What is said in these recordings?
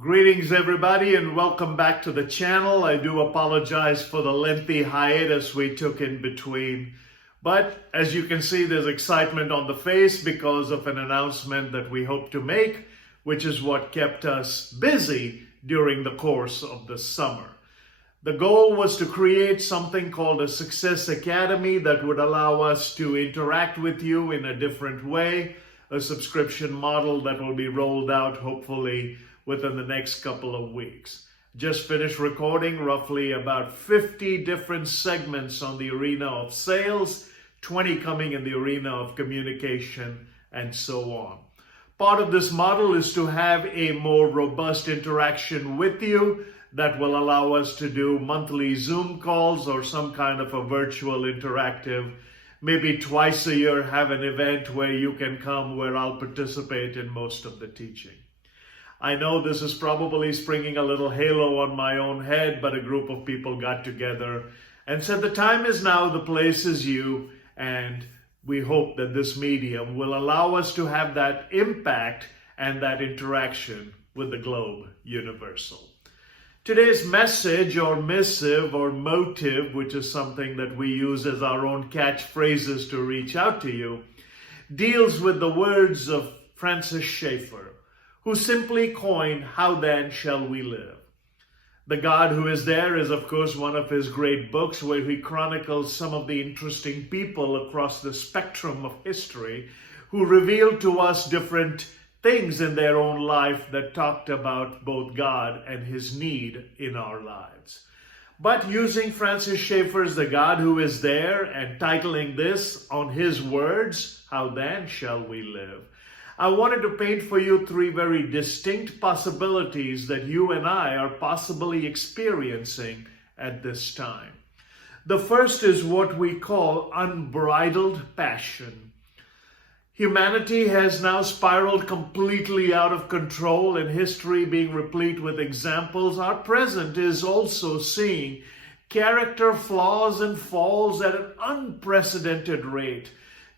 Greetings everybody and welcome back to the channel. I do apologize for the lengthy hiatus we took in between. But as you can see, there's excitement on the face because of an announcement that we hope to make, which is what kept us busy during the course of the summer. The goal was to create something called a Success Academy that would allow us to interact with you in a different way, a subscription model that will be rolled out hopefully within the next couple of weeks. Just finished recording roughly about 50 different segments on the arena of sales, 20 coming in the arena of communication, and so on. Part of this model is to have a more robust interaction with you that will allow us to do monthly Zoom calls or some kind of a virtual interactive, maybe twice a year have an event where you can come where I'll participate in most of the teaching. I know this is probably springing a little halo on my own head, but a group of people got together and said the time is now, the place is you, and we hope that this medium will allow us to have that impact and that interaction with the globe universal. Today's message or missive or motive, which is something that we use as our own catchphrases to reach out to you, deals with the words of Francis Schaeffer, who simply coined, "How then shall we live?" The God Who Is There is, of course, one of his great books where he chronicles some of the interesting people across the spectrum of history who revealed to us different things in their own life that talked about both God and his need in our lives. But using Francis Schaeffer's The God Who Is There and titling this on his words, "How then shall we live?" I wanted to paint for you three very distinct possibilities that you and I are possibly experiencing at this time. The first is what we call unbridled passion. Humanity has now spiraled completely out of control, and history being replete with examples. Our present is also seeing character flaws and falls at an unprecedented rate.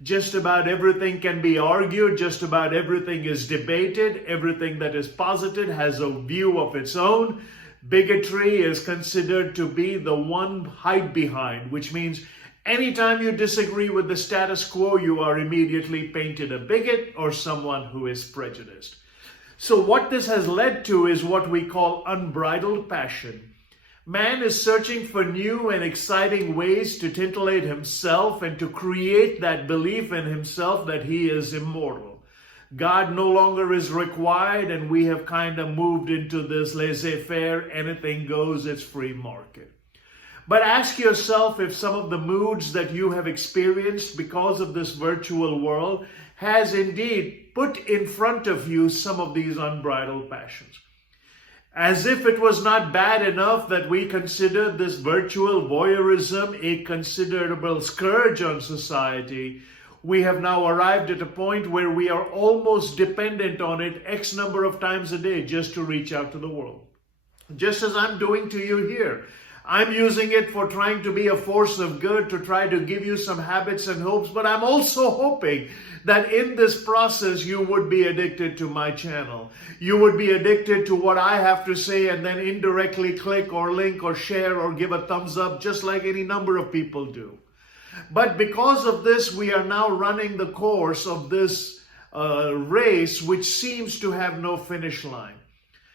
Just about everything can be argued, just about everything is debated, everything that is posited has a view of its own. Bigotry is considered to be the one hide behind, which means anytime you disagree with the status quo, you are immediately painted a bigot or someone who is prejudiced. So what this has led to is what we call unbridled passion. Man is searching for new and exciting ways to titillate himself and to create that belief in himself that he is immortal. God no longer is required, and we have kind of moved into this laissez-faire, anything goes, it's free market. But ask yourself if some of the moods that you have experienced because of this virtual world has indeed put in front of you some of these unbridled passions. As if it was not bad enough that we considered this virtual voyeurism a considerable scourge on society, we have now arrived at a point where we are almost dependent on it X number of times a day just to reach out to the world. Just as I'm doing to you here. I'm using it for trying to be a force of good, to try to give you some habits and hopes, but I'm also hoping that in this process you would be addicted to my channel. You would be addicted to what I have to say and then indirectly click or link or share or give a thumbs up, just like any number of people do. But because of this, we are now running the course of this race which seems to have no finish line.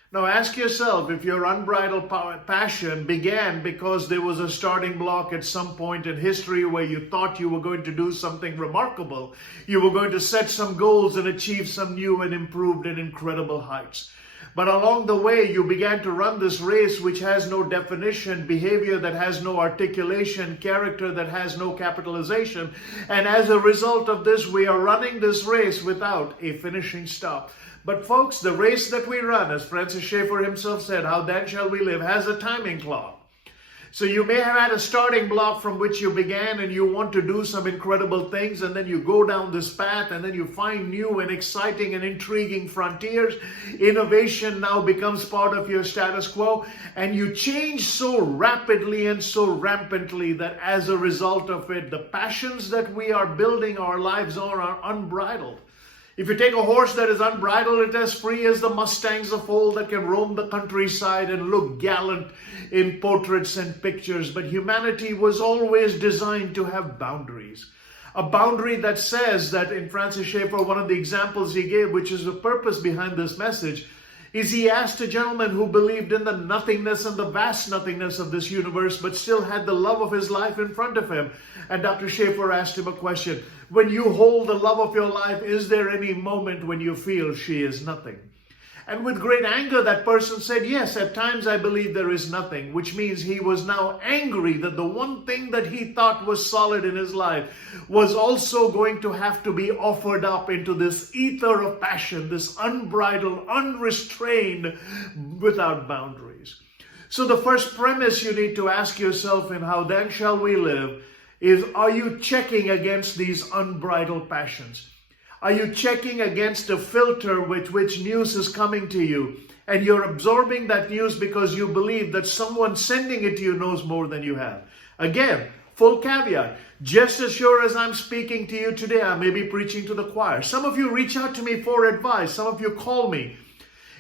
Now ask yourself if your unbridled passion began because there was a starting block at some point in history where you thought you were going to do something remarkable. You were going to set some goals and achieve some new and improved and incredible heights. But along the way, you began to run this race which has no definition, behavior that has no articulation, character that has no capitalization. And as a result of this, we are running this race without a finishing stop. But folks, the race that we run, as Francis Schaeffer himself said, "How then shall we live?" has a timing clock. So you may have had a starting block from which you began and you want to do some incredible things, and then you go down this path and then you find new and exciting and intriguing frontiers. Innovation now becomes part of your status quo, and you change so rapidly and so rampantly that as a result of it, the passions that we are building our lives on are unbridled. If you take a horse that is unbridled, it is free as the mustangs of old that can roam the countryside and look gallant in portraits and pictures. But humanity was always designed to have boundaries. A boundary that says that, in Francis Schaeffer, one of the examples he gave, which is the purpose behind this message, is he asked a gentleman who believed in the nothingness and the vast nothingness of this universe, but still had the love of his life in front of him. And Dr. Schaeffer asked him a question. When you hold the love of your life, is there any moment when you feel she is nothing? And with great anger, that person said, yes, at times I believe there is nothing, which means he was now angry that the one thing that he thought was solid in his life was also going to have to be offered up into this ether of passion, this unbridled, unrestrained, without boundaries. So the first premise you need to ask yourself in How Then Shall We Live is, are you checking against these unbridled passions? Are you checking against a filter with which news is coming to you, and you're absorbing that news because you believe that someone sending it to you knows more than you have? Again, full caveat. Just as sure as I'm speaking to you today, I may be preaching to the choir. Some of you reach out to me for advice. Some of you call me.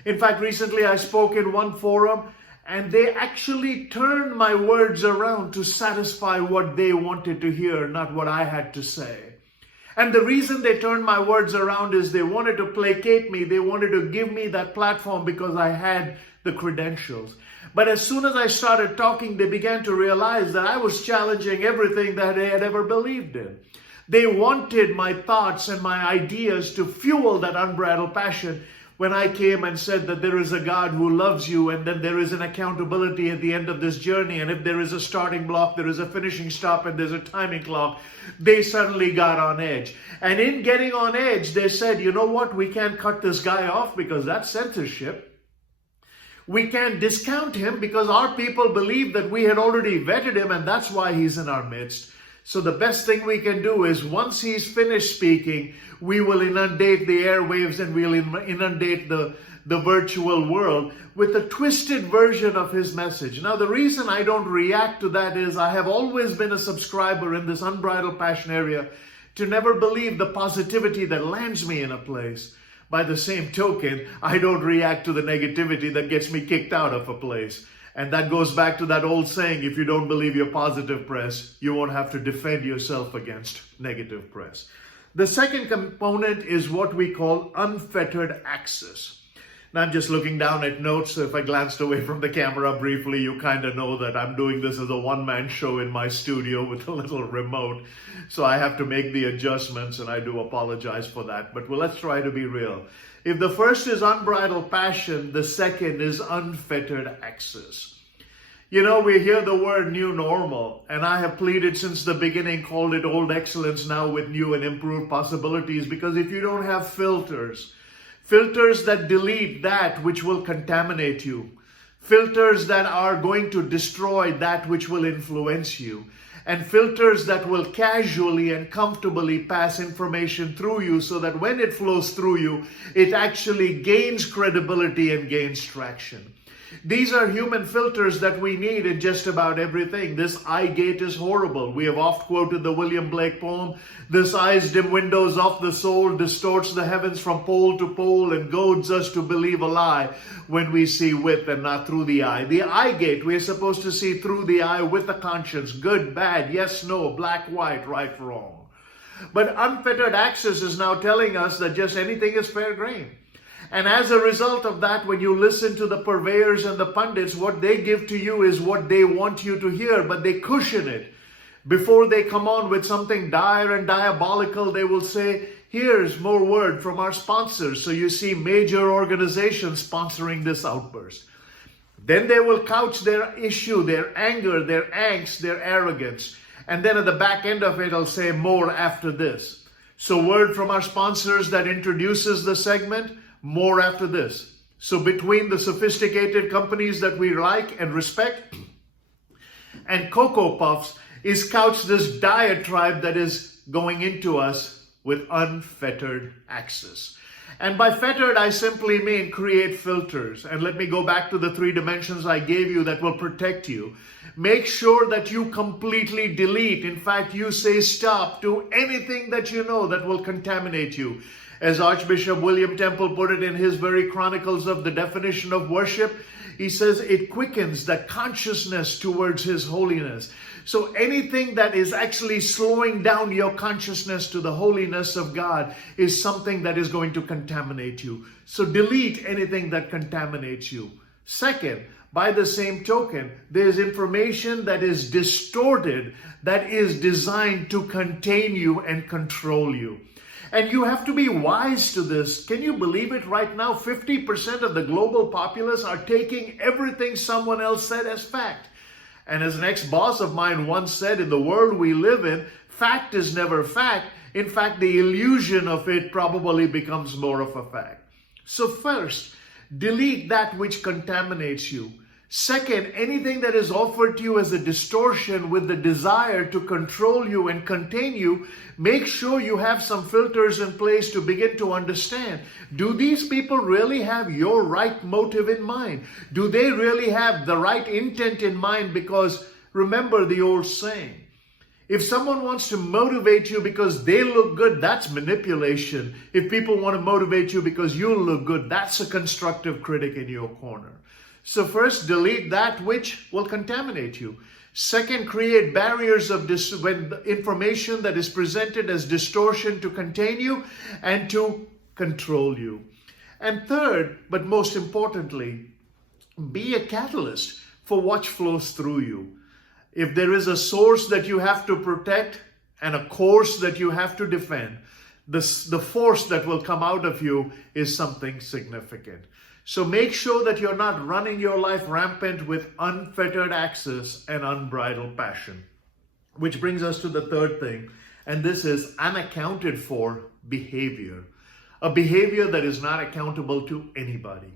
In fact, recently I spoke in one forum, and they actually turned my words around to satisfy what they wanted to hear, not what I had to say. And the reason they turned my words around is they wanted to placate me. They wanted to give me that platform because I had the credentials. But as soon as I started talking, they began to realize that I was challenging everything that they had ever believed in. They wanted my thoughts and my ideas to fuel that unbridled passion. When I came and said that there is a God who loves you, and then there is an accountability at the end of this journey, and if there is a starting block, there is a finishing stop, and there's a timing clock, they suddenly got on edge. And in getting on edge, they said, you know what, we can't cut this guy off because that's censorship. We can't discount him because our people believe that we had already vetted him, and that's why he's in our midst. So the best thing we can do is, once he's finished speaking, we will inundate the airwaves and we'll inundate the virtual world with a twisted version of his message. Now, the reason I don't react to that is I have always been a subscriber in this unbridled passion area to never believe the positivity that lands me in a place. By the same token, I don't react to the negativity that gets me kicked out of a place. And that goes back to that old saying, if you don't believe your positive press, you won't have to defend yourself against negative press. The second component is what we call unfettered access. Now, I'm just looking down at notes, so if I glanced away from the camera briefly, you kind of know that I'm doing this as a one-man show in my studio with a little remote. So I have to make the adjustments, and I do apologize for that. But let's try to be real. If the first is unbridled passion, the second is unfettered access. You know, we hear the word new normal, and I have pleaded since the beginning, called it old excellence now with new and improved possibilities, because if you don't have filters that delete that which will contaminate you, filters that are going to destroy that which will influence you, and filters that will casually and comfortably pass information through you so that when it flows through you, it actually gains credibility and gains traction. These are human filters that we need in just about everything. This eye gate is horrible. We have oft quoted the William Blake poem, "This eye's dim windows of the soul distorts the heavens from pole to pole and goads us to believe a lie when we see with and not through the eye." The eye gate, we are supposed to see through the eye with a conscience, good, bad, yes, no, black, white, right, wrong. But unfettered access is now telling us that just anything is fair game. And as a result of that, when you listen to the purveyors and the pundits, what they give to you is what they want you to hear, but they cushion it. Before they come on with something dire and diabolical, they will say, here's more word from our sponsors. So you see major organizations sponsoring this outburst. Then they will couch their issue, their anger, their angst, their arrogance. And then at the back end of it, I'll say more after this. So word from our sponsors that introduces the segment, more after this. So between the sophisticated companies that we like and respect and Cocoa Puffs is couched this diatribe that is going into us with unfettered access. And by fettered, I simply mean create filters. And let me go back to the 3 dimensions I gave you that will protect you. Make sure that you completely delete. In fact, you say stop to anything that you know that will contaminate you. As Archbishop William Temple put it in his very chronicles of the definition of worship, he says it quickens the consciousness towards His holiness. So anything that is actually slowing down your consciousness to the holiness of God is something that is going to contaminate you. So delete anything that contaminates you. Second, by the same token, there's information that is distorted, that is designed to contain you and control you. And you have to be wise to this. Can you believe it right now? 50% of the global populace are taking everything someone else said as fact. And as an ex-boss of mine once said, in the world we live in, fact is never fact. In fact, the illusion of it probably becomes more of a fact. So first, delete that which contaminates you. Second, anything that is offered to you as a distortion with the desire to control you and contain you, make sure you have some filters in place to begin to understand. Do these people really have your right motive in mind? Do they really have the right intent in mind? Because remember the old saying, if someone wants to motivate you because they look good, that's manipulation. If people want to motivate you because you look good, that's a constructive critic in your corner. So first, delete that which will contaminate you. Second, create barriers of when information that is presented as distortion to contain you and to control you. And third, but most importantly, be a catalyst for what flows through you. If there is a source that you have to protect and a course that you have to defend, the force that will come out of you is something significant. So make sure that you're not running your life rampant with unfettered access and unbridled passion. Which brings us to the third thing, and this is unaccounted for behavior. A behavior that is not accountable to anybody.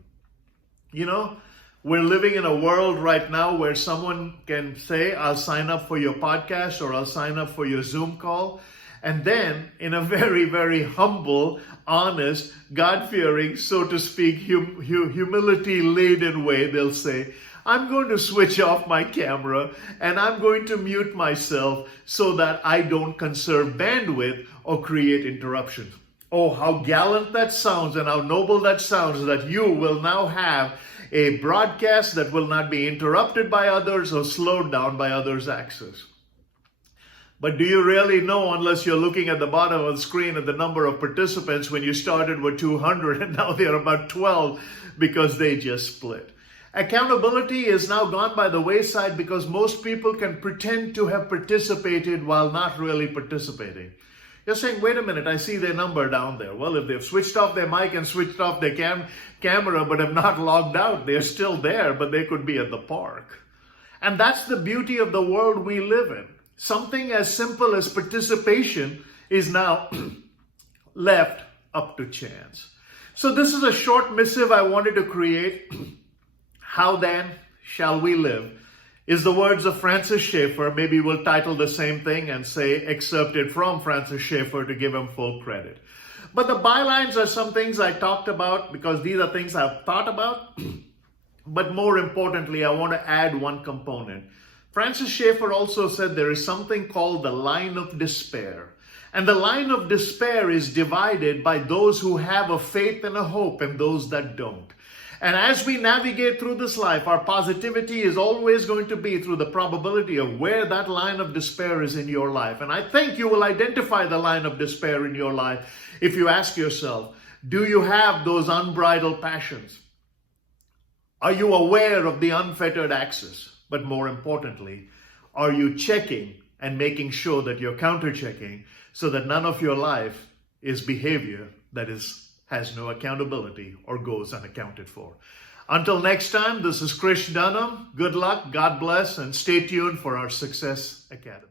You know, we're living in a world right now where someone can say, I'll sign up for your podcast or I'll sign up for your Zoom call. And then in a very, very humble, honest, God-fearing, so to speak, humility-laden way, they'll say, I'm going to switch off my camera and I'm going to mute myself so that I don't conserve bandwidth or create interruptions. Oh, how gallant that sounds and how noble that sounds that you will now have a broadcast that will not be interrupted by others or slowed down by others' access. But do you really know, unless you're looking at the bottom of the screen at the number of participants when you started with 200 and now they're about 12 because they just split. Accountability is now gone by the wayside because most people can pretend to have participated while not really participating. You're saying, wait a minute, I see their number down there. Well, if they've switched off their mic and switched off their camera but have not logged out, they're still there, but they could be at the park. And that's the beauty of the world we live in. Something as simple as participation is now left up to chance. So this is a short missive I wanted to create. How then shall we live? Is the words of Francis Schaeffer. Maybe we'll title the same thing and say excerpted from Francis Schaeffer to give him full credit. But the bylines are some things I talked about because these are things I've thought about. But more importantly, I want to add one component. Francis Schaeffer also said there is something called the line of despair. And the line of despair is divided by those who have a faith and a hope and those that don't. And as we navigate through this life, our positivity is always going to be through the probability of where that line of despair is in your life. And I think you will identify the line of despair in your life if you ask yourself, do you have those unbridled passions? Are you aware of the unfettered access? But more importantly, are you checking and making sure that you're counter-checking so that none of your life is behavior that has no accountability or goes unaccounted for? Until next time, this is Krish Dunham. Good luck, God bless, and stay tuned for our Success Academy.